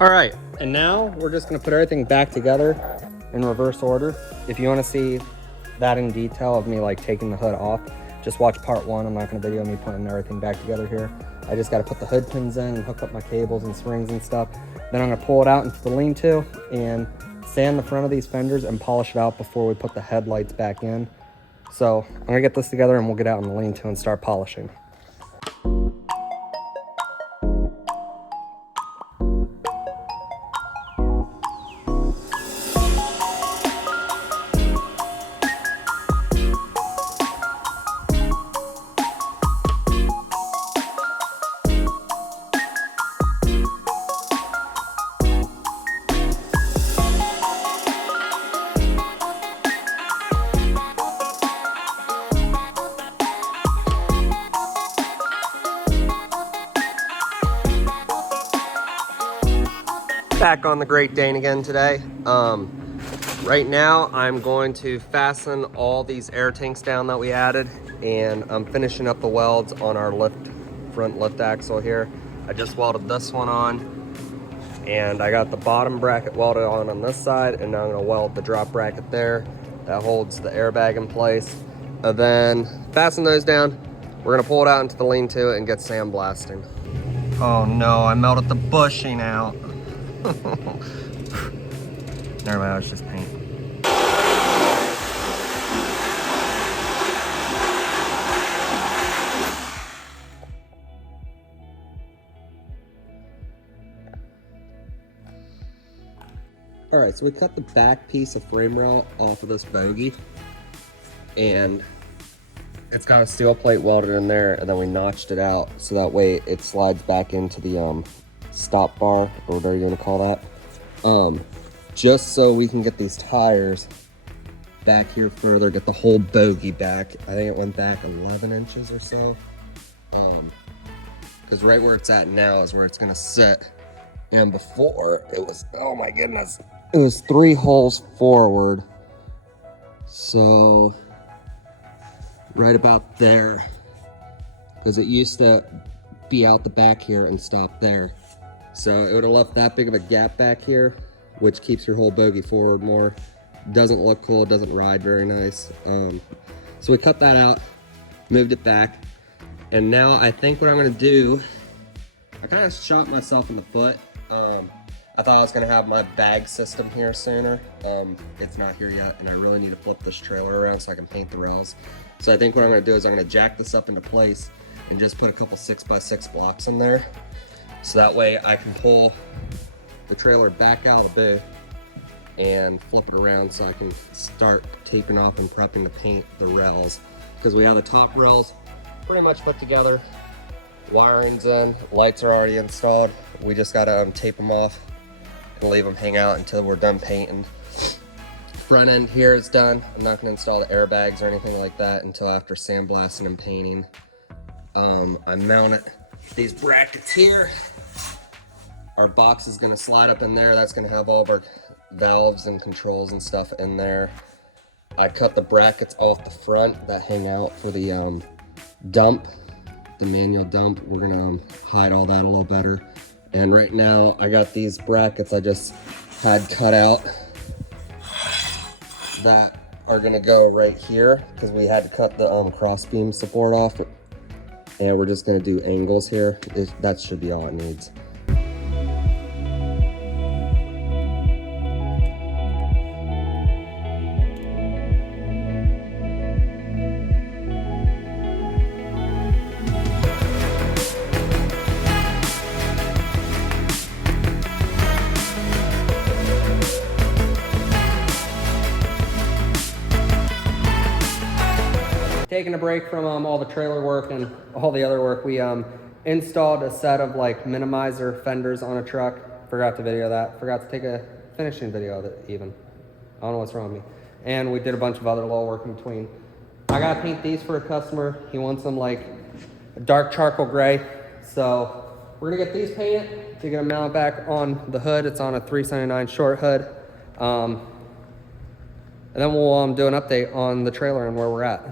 All right, and now we're just gonna put everything back together in reverse order. If you wanna see that in detail of me like taking the hood off, just watch part one. I'm not gonna video me putting everything back together here. I just gotta put the hood pins in and hook up my cables and springs and stuff. Then I'm gonna pull it out into the lean-to and sand the front of these fenders and polish it out before we put the headlights back in. So I'm gonna get this together and we'll get out in the lean-to and start polishing. Back on the Great Dane again today. Right now I'm going to fasten all these air tanks down that we added, and I'm finishing up the welds on our front lift axle here. I just welded this one on, and I got the bottom bracket welded on this side, and now I'm gonna weld the drop bracket there that holds the airbag in place. And then fasten those down. We're gonna pull it out into the lean-to and get sandblasting. Oh no, I melted the bushing out. Never mind, it's just paint. All right, so we cut the back piece of frame rail off of this bogie, and it's got a steel plate welded in there, and then we notched it out so that way it slides back into the stop bar, or whatever you want to call that. Just so we can get these tires back here further, get the whole bogie back. I think it went back 11 inches or so. Because right where it's at now is where it's gonna sit. And before it was, oh my goodness, it was 3 holes forward. So right about there, because it used to be out the back here and stop there. So it would have left that big of a gap back here, which keeps your whole bogie forward more. Doesn't look cool, doesn't ride very nice. So we cut that out, moved it back, and now I think what I'm gonna do, I kind of shot myself in the foot. I thought I was gonna have my bag system here sooner. It's not here yet, and I really need to flip this trailer around so I can paint the rails. So I think what I'm gonna do is I'm gonna jack this up into place and just put a couple 6x6 blocks in there. So that way I can pull the trailer back out of the booth and flip it around so I can start taping off and prepping to paint the rails. Because we have the top rails pretty much put together. Wiring's in, lights are already installed. We just gotta tape them off and leave them hang out until we're done painting. Front end here is done. I'm not gonna install the airbags or anything like that until after sandblasting and painting. I mounted these brackets here. Our box is gonna slide up in there. That's gonna have all of our valves and controls and stuff in there. I cut the brackets off the front that hang out for the dump, the manual dump. We're gonna hide all that a little better. And right now I got these brackets I just had cut out that are gonna go right here because we had to cut the cross beam support off, and we're just gonna do angles here. That should be all it needs. Taking a break from all the trailer work and all the other work, we installed a set of like minimizer fenders on a truck. Forgot to video that. Forgot to take a finishing video of it even. I don't know what's wrong with me. And we did a bunch of other little work in between. I gotta paint these for a customer. He wants them like a dark charcoal gray. So we're gonna get these painted. You're gonna mount it back on the hood. It's on a 379 short hood. And then we'll do an update on the trailer and where we're at.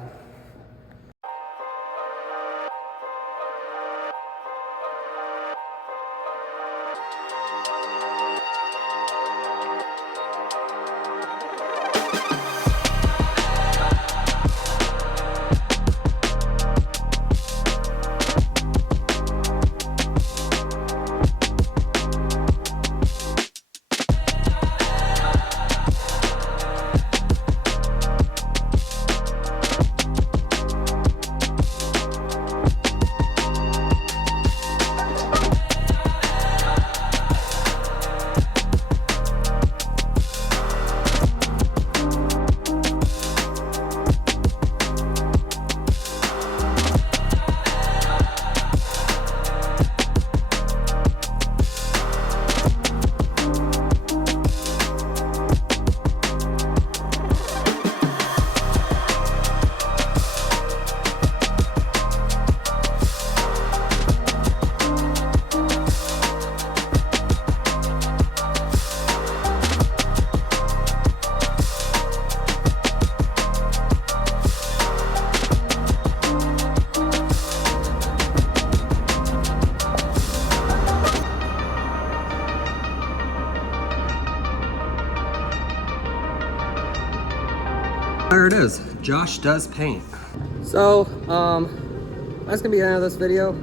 there it is. Josh does paint. So, that's gonna be the end of this video.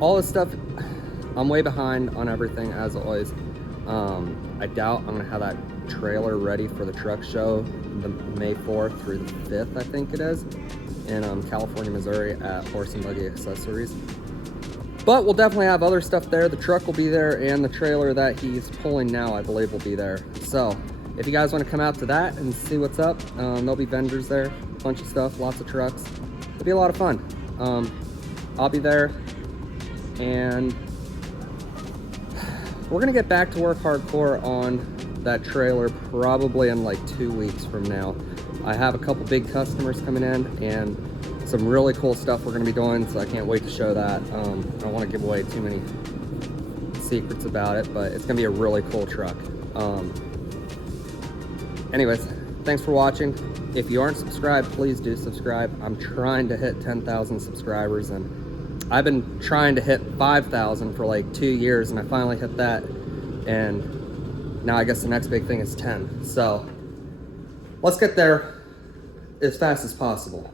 All this stuff, I'm way behind on everything as always. I doubt I'm gonna have that trailer ready for the truck show the May 4th through the 5th, I think it is, in California, Missouri at Horse and Buggy Accessories. But we'll definitely have other stuff there. The truck will be there, and the trailer that he's pulling now, I believe, will be there. So if you guys want to come out to that and see what's up, there'll be vendors there, a bunch of stuff, lots of trucks. It'll be a lot of fun. I'll be there, and we're gonna get back to work hardcore on that trailer probably in like 2 weeks from now. I have a couple big customers coming in and some really cool stuff we're gonna be doing, so I can't wait to show that. I don't wanna give away too many secrets about it, but it's gonna be a really cool truck. Anyways, thanks for watching. If you aren't subscribed, please do subscribe. I'm trying to hit 10,000 subscribers, and I've been trying to hit 5,000 for like 2 years, and I finally hit that, and now I guess the next big thing is 10. So let's get there as fast as possible.